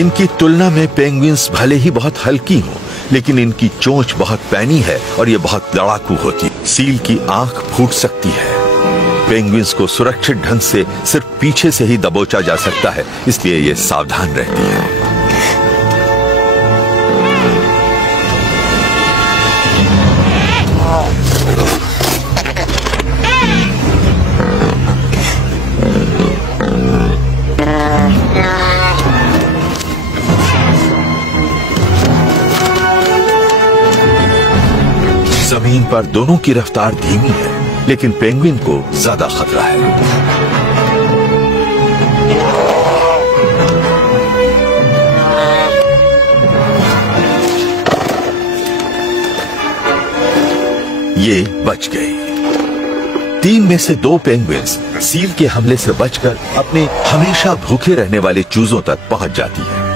इनकी तुलना में पेंगुइन्स भले ही बहुत हल्की हों, लेकिन इनकी चोंच बहुत पैनी है और ये बहुत लड़ाकू होती है। सील की आंख फूट सकती है। पेंगुइन्स को सुरक्षित ढंग से सिर्फ पीछे से ही दबोचा जा सकता है, इसलिए ये सावधान रहती है। जमीन पर दोनों की रफ्तार धीमी है, लेकिन पेंगुइन को ज्यादा खतरा है। ये बच गई। 3 में से 2 पेंगुइन्स सील के हमले से बचकर अपने हमेशा भूखे रहने वाले चूजों तक पहुंच जाती है।